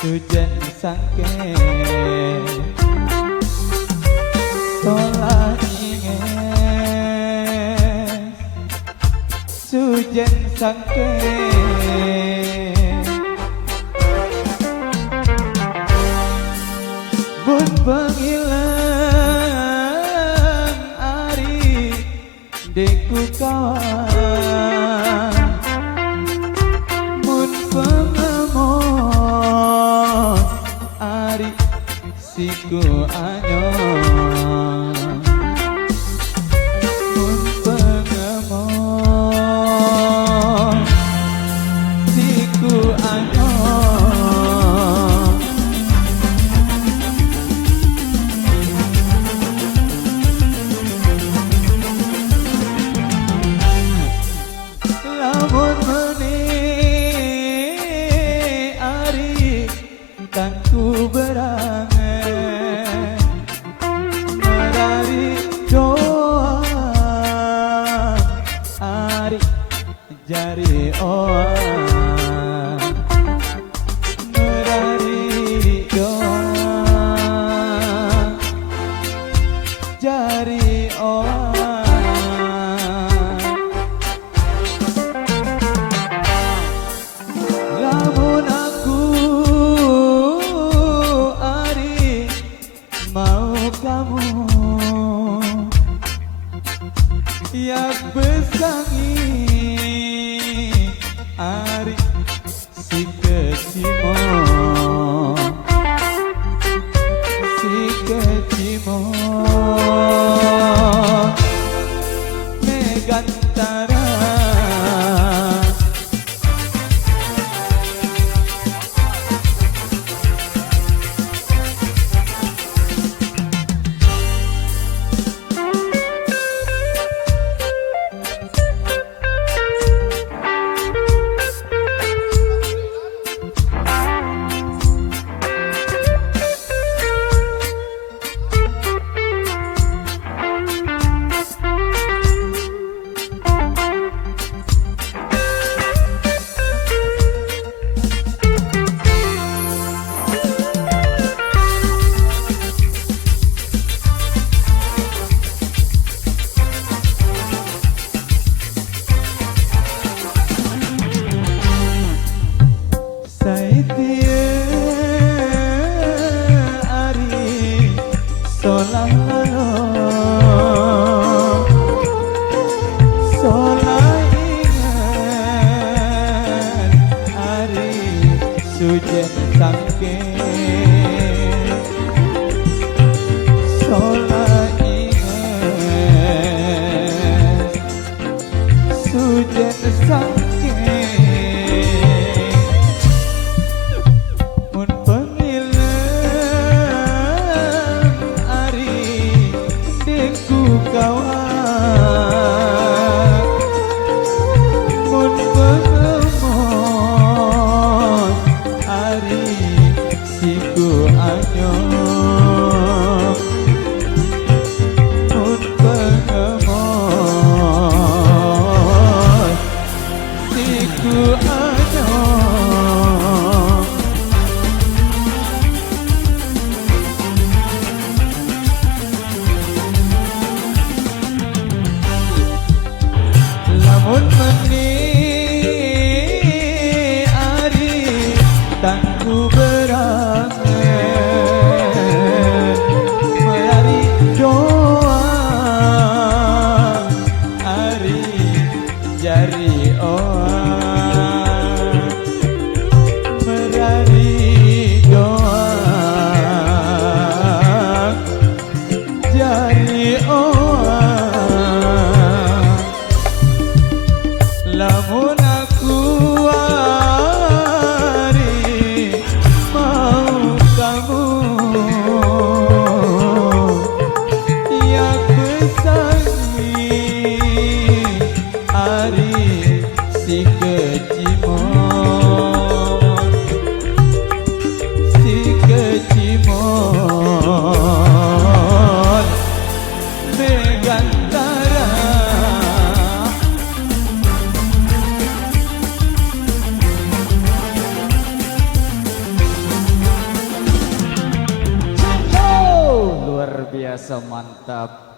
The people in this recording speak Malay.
Sujen sangke tolak ingin Sujen sangke Bun pengilang ari deku kawan Mun pengemon ari siku anyon Mun pengemon siku anyon Lamun meni ari tanku berangan merari doa ari jari oa merari doa jari oa Lamun aku ari mau kamu yang besangi ari si kecimo megantara Sujen sangke sola ingat Sujen sangke mun pengilang ari deku kawan mun pengemon ari siku anyon mun pengemon siku anyon lamun meni ari tanku berangan melari doa ari jari oa melari doa jari oa lamun aku ari semantap.